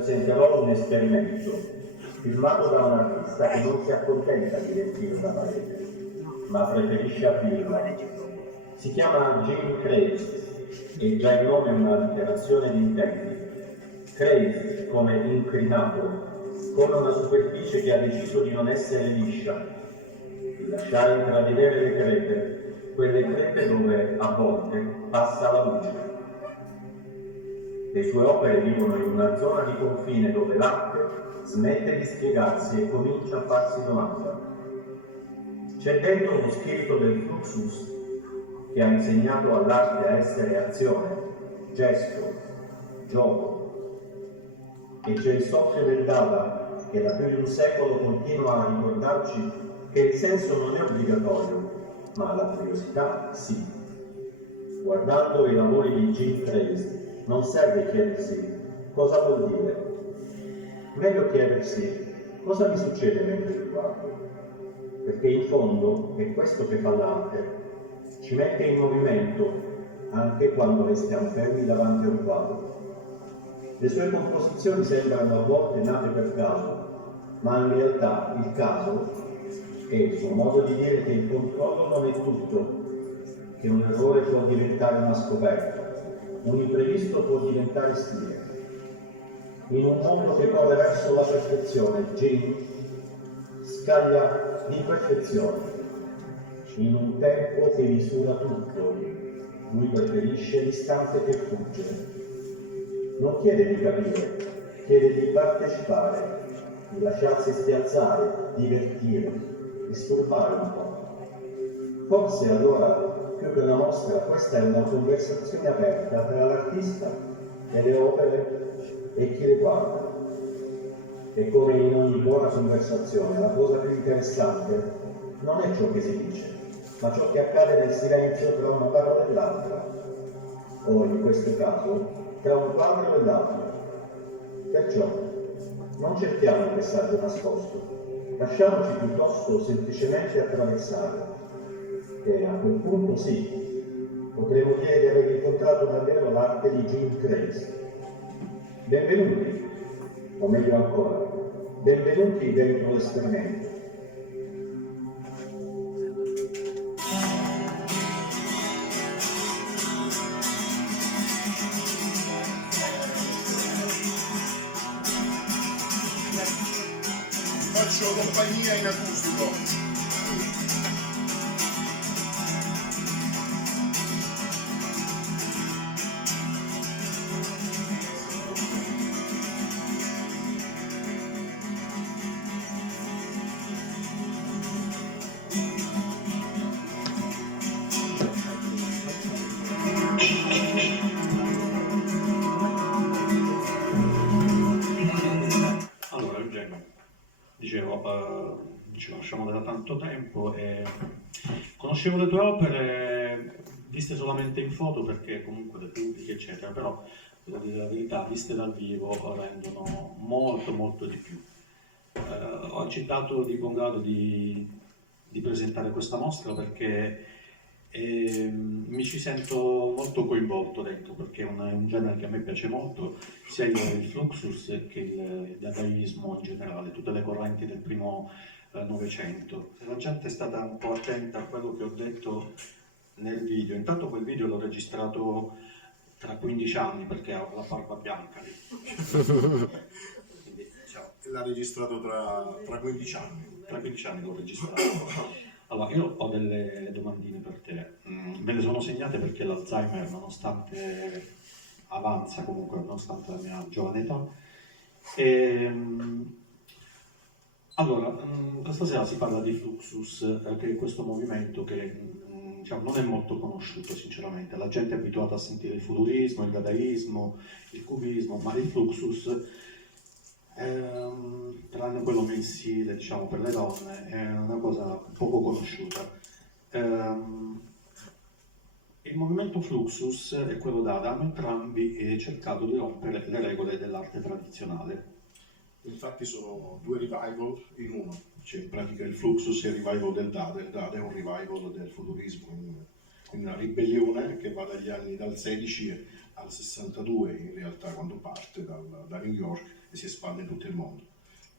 presenterò un esperimento firmato da un artista che non si accontenta di riempire una parete, ma preferisce aprirla. Si chiama Jim Craze e già il nome è una dichiarazione di intenti. Craze come incrinato, come una superficie che ha deciso di non essere liscia, di lasciare intravedere le crepe, quelle crepe dove a volte passa la luce. Le sue opere vivono in una zona di confine dove l'arte smette di spiegarsi e comincia a farsi domanda. C'è dentro lo spirito del fluxus che ha insegnato all'arte a essere azione, gesto, gioco. E c'è il soffio del Dada che da più di un secolo continua a ricordarci che il senso non è obbligatorio, ma la curiosità sì. Guardando i lavori di Jim Craze, non serve chiedersi cosa vuol dire. Meglio chiedersi cosa mi succede mentre li guardo. Perché in fondo è questo che fa l'arte. Ci mette in movimento anche quando restiamo fermi davanti a un quadro. Le sue composizioni sembrano a volte nate per caso, ma in realtà il caso è il suo modo di dire che il controllo non è tutto, che un errore può diventare una scoperta, un imprevisto può diventare stile. In un mondo che corre verso la perfezione, Jim scaglia l'imperfezione. In un tempo che misura tutto, lui preferisce l'istante che fugge. Non chiede di capire, chiede di partecipare, di lasciarsi spiazzare, divertire, disturbare un po'. Forse allora, più che una mostra, questa è una conversazione aperta tra l'artista e le opere e chi le guarda. E come in ogni buona conversazione, la cosa più interessante non è ciò che si dice, ma ciò che accade nel silenzio tra una parola e l'altra, o in questo caso, tra un quadro e l'altro. Perciò, non cerchiamo un messaggio nascosto, lasciamoci piuttosto semplicemente attraversare. E a quel punto sì, potremo dire di aver incontrato davvero l'arte di Jim Craze. Benvenuti, o meglio ancora, benvenuti dentro l'esperimento. Faccio compagnia in acustico. Ci conosciamo da tanto tempo e conoscevo le tue opere viste solamente in foto perché comunque le pubbliche eccetera, però devo dire la verità, viste dal vivo rendono molto di più. Ho accettato di buon grado di presentare questa mostra perché mi ci sento molto coinvolto dentro, perché è un genere che a me piace molto, sia il fluxus che il dadaismo in generale, tutte le correnti del primo Novecento. La gente è stata un po' attenta a quello che ho detto nel video. Intanto quel video l'ho registrato tra 15 anni perché ho la barba bianca lì. Quindi, diciamo, L'ha registrato tra 15 anni. Tra 15 anni l'ho registrato. Allora, io ho delle domandine per te. Me le sono segnate perché l'Alzheimer, nonostante avanza comunque, nonostante la mia giovane età. Allora, questa sera si parla di Fluxus, che è questo movimento che diciamo, non è molto conosciuto sinceramente. La gente è abituata a sentire il futurismo, il dadaismo, il cubismo, ma il Fluxus, tranne quello mensile, diciamo, per le donne, è una cosa poco conosciuta. Il movimento Fluxus e quello Dada hanno entrambi cercato di rompere le regole dell'arte tradizionale. Infatti sono due revival in uno, cioè in pratica il Fluxus è il revival del Dada, il Dada è un revival del futurismo, quindi una ribellione che va dal 16 al 62 in realtà quando parte da New York e si espande in tutto il mondo.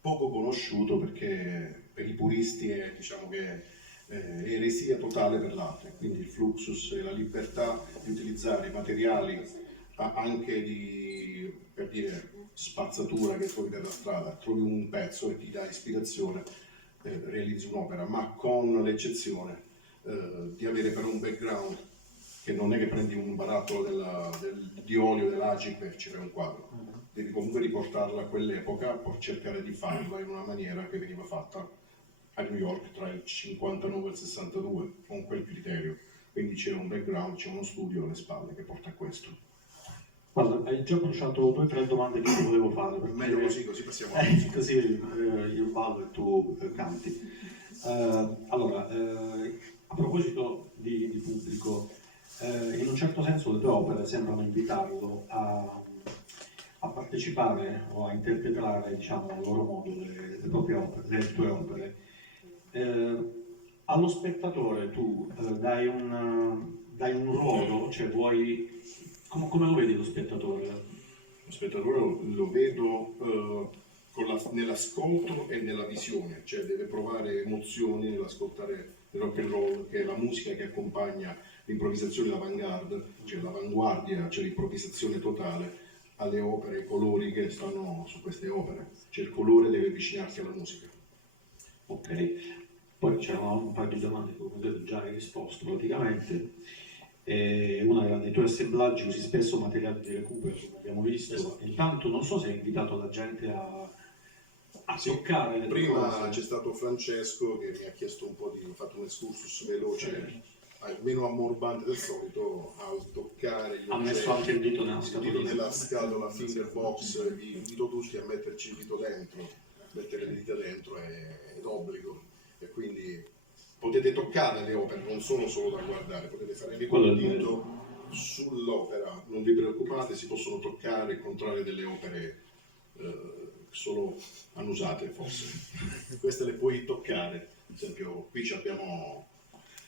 Poco conosciuto perché per i puristi è, diciamo che eresia totale per l'arte, quindi il fluxus e la libertà di utilizzare i materiali anche di, per dire, spazzatura che trovi per la strada, trovi un pezzo e ti dà ispirazione, realizzi un'opera, ma con l'eccezione di avere però un background che non è che prendi un barattolo di olio dell'Agic e ci fai un quadro, devi comunque riportarla a quell'epoca per cercare di farla in una maniera che veniva fatta a New York tra il 59 e il 62 con quel criterio, quindi c'è un background, c'è uno studio alle spalle che porta a questo. Guarda, hai già bruciato 2 o 3 domande che ti volevo fare. Perché... Meglio così passiamo avanti. Così io ballo e tu canti. Allora, a proposito di pubblico, in un certo senso le tue opere sembrano invitarlo a partecipare o a interpretare, diciamo, a loro modo le proprie opere, le tue opere. Allo spettatore tu dai un ruolo, cioè vuoi... Come lo vedi lo spettatore? Lo spettatore lo vedo nell'ascolto e nella visione, cioè deve provare emozioni nell'ascoltare il rock and roll, che è la musica che accompagna l'improvvisazione e l'avanguardia, cioè l'avanguardia, cioè l'improvvisazione totale alle opere, ai colori che stanno su queste opere, cioè il colore deve avvicinarsi alla musica. Ok, poi c'erano un paio di domande che avevo già risposto praticamente. Una dei tuoi assemblaggi usi spesso materiali di recupero, come abbiamo visto. Esatto. Intanto non so se hai invitato la gente a toccare le tue Prima cose. c'è stato Francesco che mi ha chiesto un po' ho fatto un excursus veloce, meno ammorbante del solito, a toccare gli Ha messo anche il dito nella nella scatola Fingerbox. Vi invito tutti a metterci il dito dentro, mettere le dita dentro è d'obbligo, e quindi potete toccare le opere, non sono solo da guardare, potete fare le col dito sull'opera, non vi preoccupate, si possono toccare e controllare delle opere solo annusate forse. Queste le puoi toccare, ad esempio qui abbiamo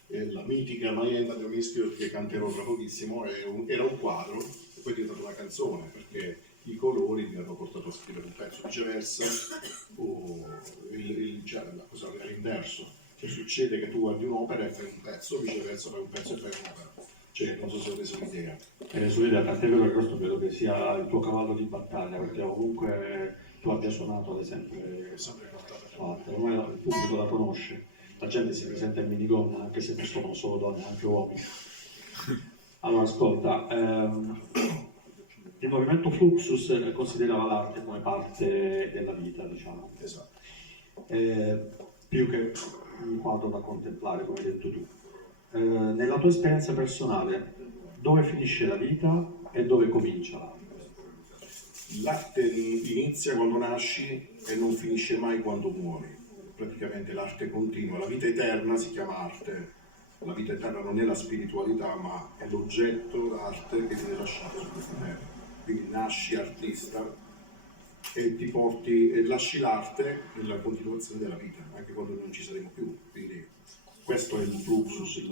la mitica Maienda di Omischio che canterò tra pochissimo, era un quadro e poi è diventata una canzone perché i colori mi hanno portato a scrivere un pezzo, viceversa o la cosa all'inverso. Cioè, succede che tu guardi un'opera e fai un pezzo, viceversa fai un pezzo e fai un'opera. Cioè, non so se ho reso l'idea. Sull'idea, tant'è vero che questo credo che sia il tuo cavallo di battaglia, perché ovunque tu abbia suonato, ad esempio, Sempre portata fatta. Ormai il pubblico la conosce, la gente si presenta in minigonna, anche se non sono solo donne, anche uomini. Allora, ascolta, il movimento Fluxus considerava l'arte come parte della vita, diciamo. Esatto. Più che un quadro da contemplare, come hai detto tu. Nella tua esperienza personale, dove finisce la vita e dove comincia l'arte? L'arte inizia quando nasci e non finisce mai quando muori. Praticamente l'arte continua. La vita eterna si chiama arte. La vita eterna non è la spiritualità, ma è l'oggetto d'arte che viene lasciato su questa terra. Quindi nasci artista e ti porti e lasci l'arte nella continuazione della vita, anche quando non ci saremo più. Quindi questo è il fluxus,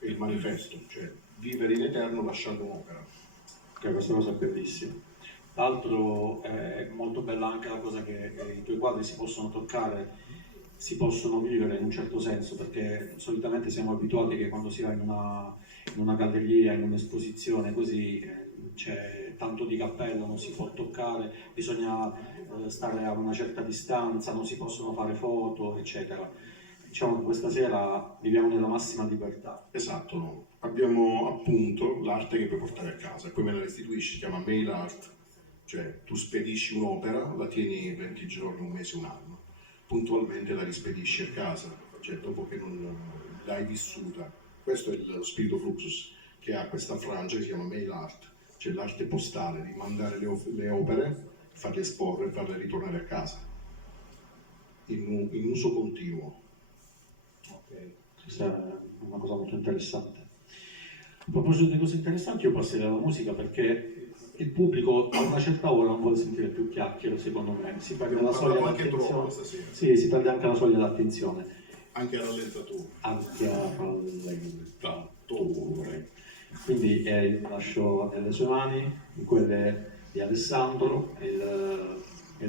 il manifesto, cioè vivere in eterno lasciando un'opera. Ok, questa cosa è bellissima. Tra l'altro è molto bella anche la cosa che i tuoi quadri si possono toccare, si possono vivere in un certo senso, perché solitamente siamo abituati che quando si va in una galleria, in un'esposizione così, c'è tanto di cappello, non si può toccare, bisogna stare a una certa distanza, non si possono fare foto, eccetera. Diciamo che questa sera viviamo nella massima libertà. Esatto, no? Abbiamo appunto l'arte che puoi portare a casa e poi me la restituisci, si chiama mail art, cioè tu spedisci un'opera, la tieni 20 giorni, un mese, un anno, puntualmente la rispedisci a casa, cioè dopo che non l'hai vissuta. Questo è lo spirito Fluxus, che ha questa frangia che si chiama mail art, cioè l'arte postale, di mandare le opere, farle esporre e farle ritornare a casa, in uso continuo. Okay. Questa è una cosa molto interessante. A proposito di cose interessanti, io passerei alla musica perché il pubblico a una certa ora non vuole sentire più chiacchiere, secondo me. Si perde la soglia d'attenzione. Sì, si perde anche la soglia d'attenzione. Anche a rallentatore. Anche a rallentatore. Quindi io lascio nelle sue mani, in quelle di Alessandro, il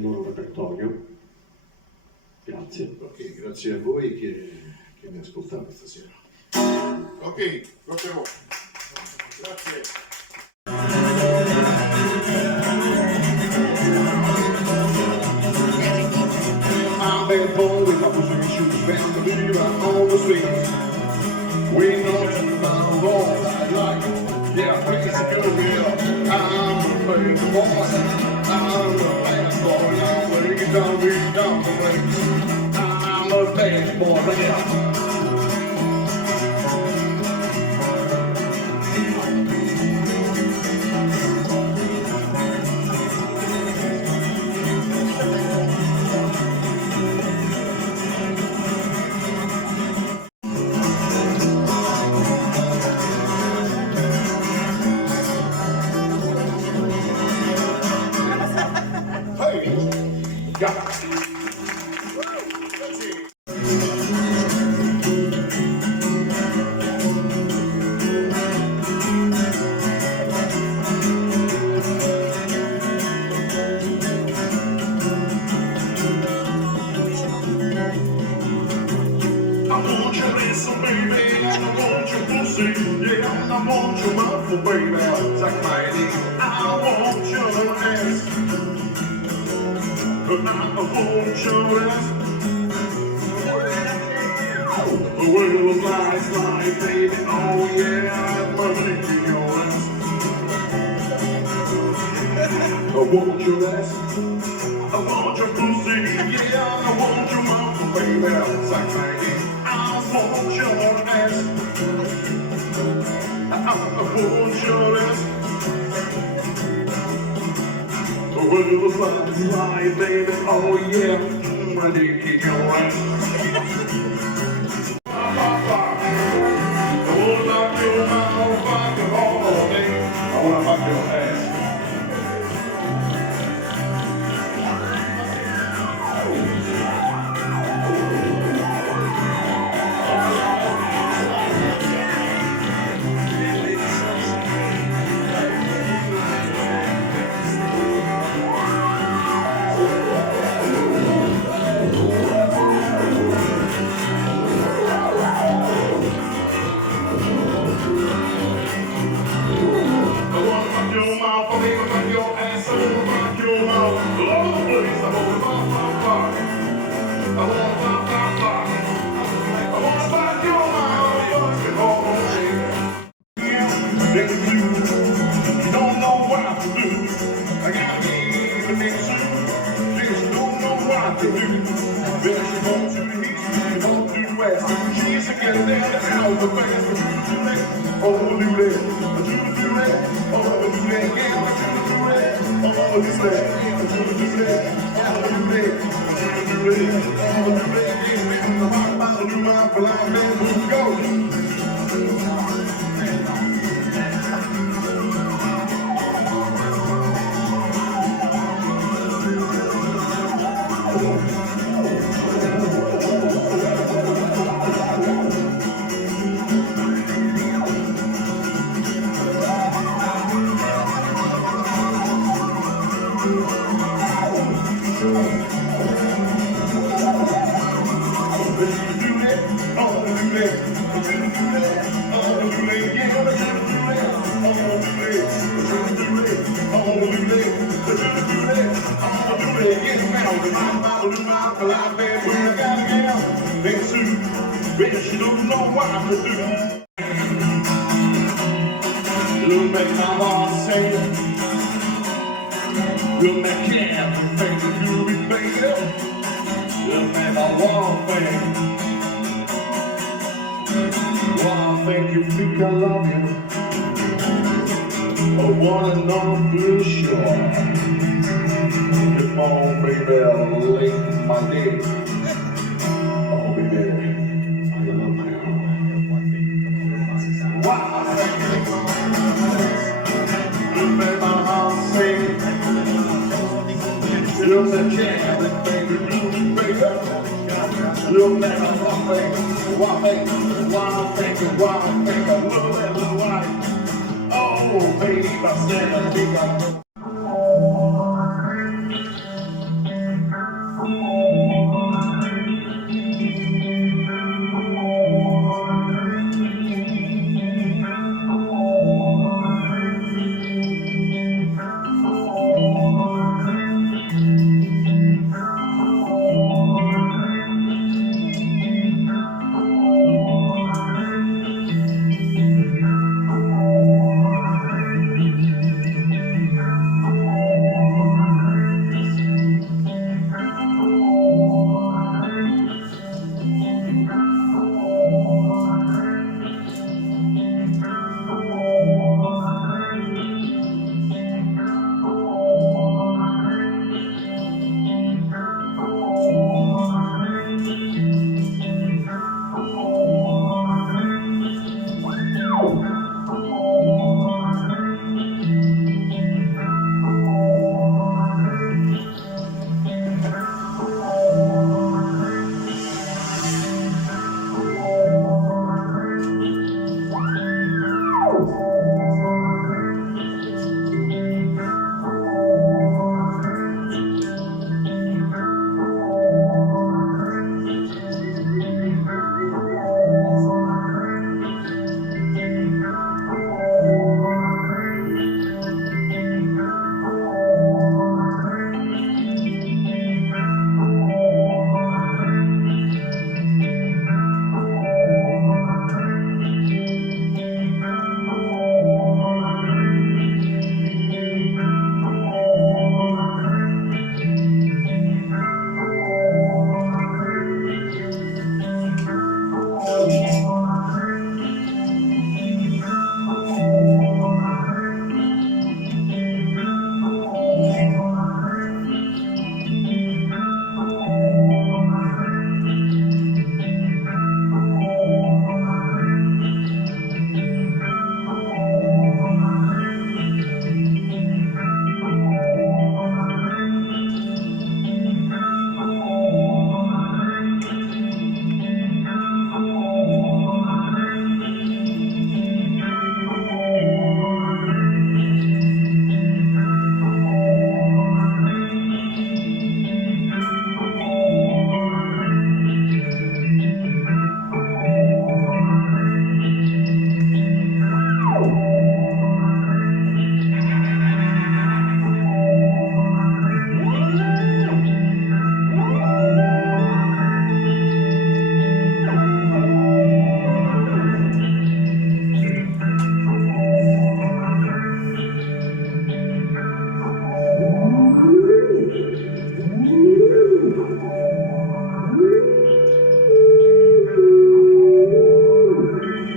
loro repertorio. Grazie. Ok, grazie a voi che mi ascoltate stasera. Ok, grazie a voi. Grazie. I'm bad boy with my pussy shoes, bound to be right on the streets. We know that I'm wrong, I like it. Yeah, please go real. I'm a bad boy. I'm a bad boy. I'm way down the way. I'm a bad boy. Yeah. Baby, take my hand, I want your ass. I want your ass. The world of life, baby, oh yeah, I'm licking your ass. I want your ass. I want your pussy, yeah, I want your mouth, baby, take my hand, I want your ass. I want your ass. The world of life, baby, oh yeah, I need to keep your ass. I wanna fuck your mouth, fuck your whole thing. I wanna fuck your ass. She's a get down and out the fast. Oh, do that, do that, oh, do that, yeah, do that, oh, do that, do that, oh, do that, oh, do my blind man, let's go. Bitch, don't know what to do. You'll make my heart sing. You'll make everything that you be baby. You'll make my one thing. One thing you think I love you. I wanna know for sure. Come on, baby, lick my dick. Oh, baby. You'll make everything you do, baby. You'll make one thing, a little bit of life. Oh, baby, I said I think I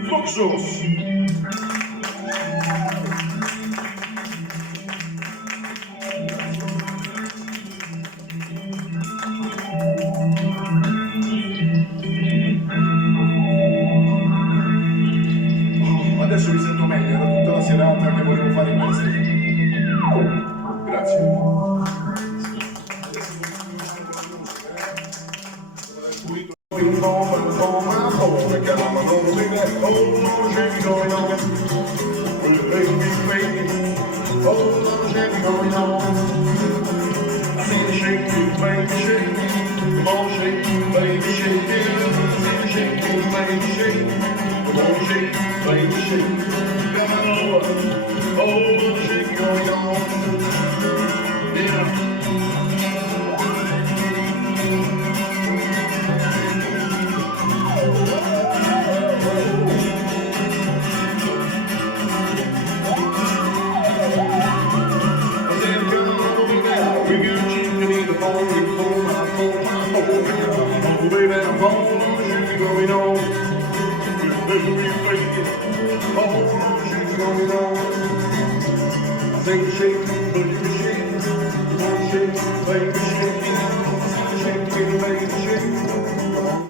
Fluxus. Adesso mi sento meglio, era tutta la serata che volevo fare questo. Grazie. Pulito il nome, perché la madonna di me, oh no, c'è going on. Will baby, baby, oh no, c'è going on. I said shake it, baby, shake it. Come on, shake it, baby, shake it. I said shake it, baby, shake it. Come on, shake it, baby, shake it. Come on, oh, shake going on. Yeah. Shake, shake, baby, shake. Come on, shake, baby, shake. Shake, baby, shake. Come on.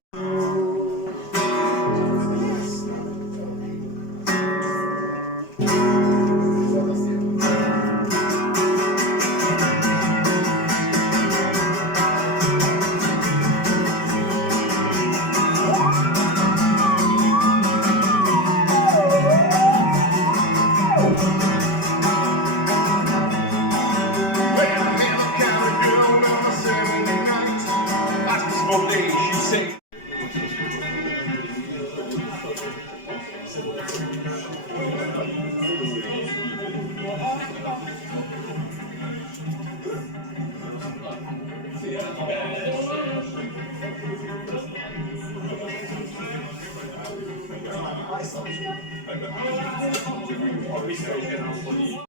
Ho visto che c'era un po' di...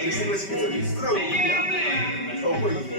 Ci sono questi straordinari.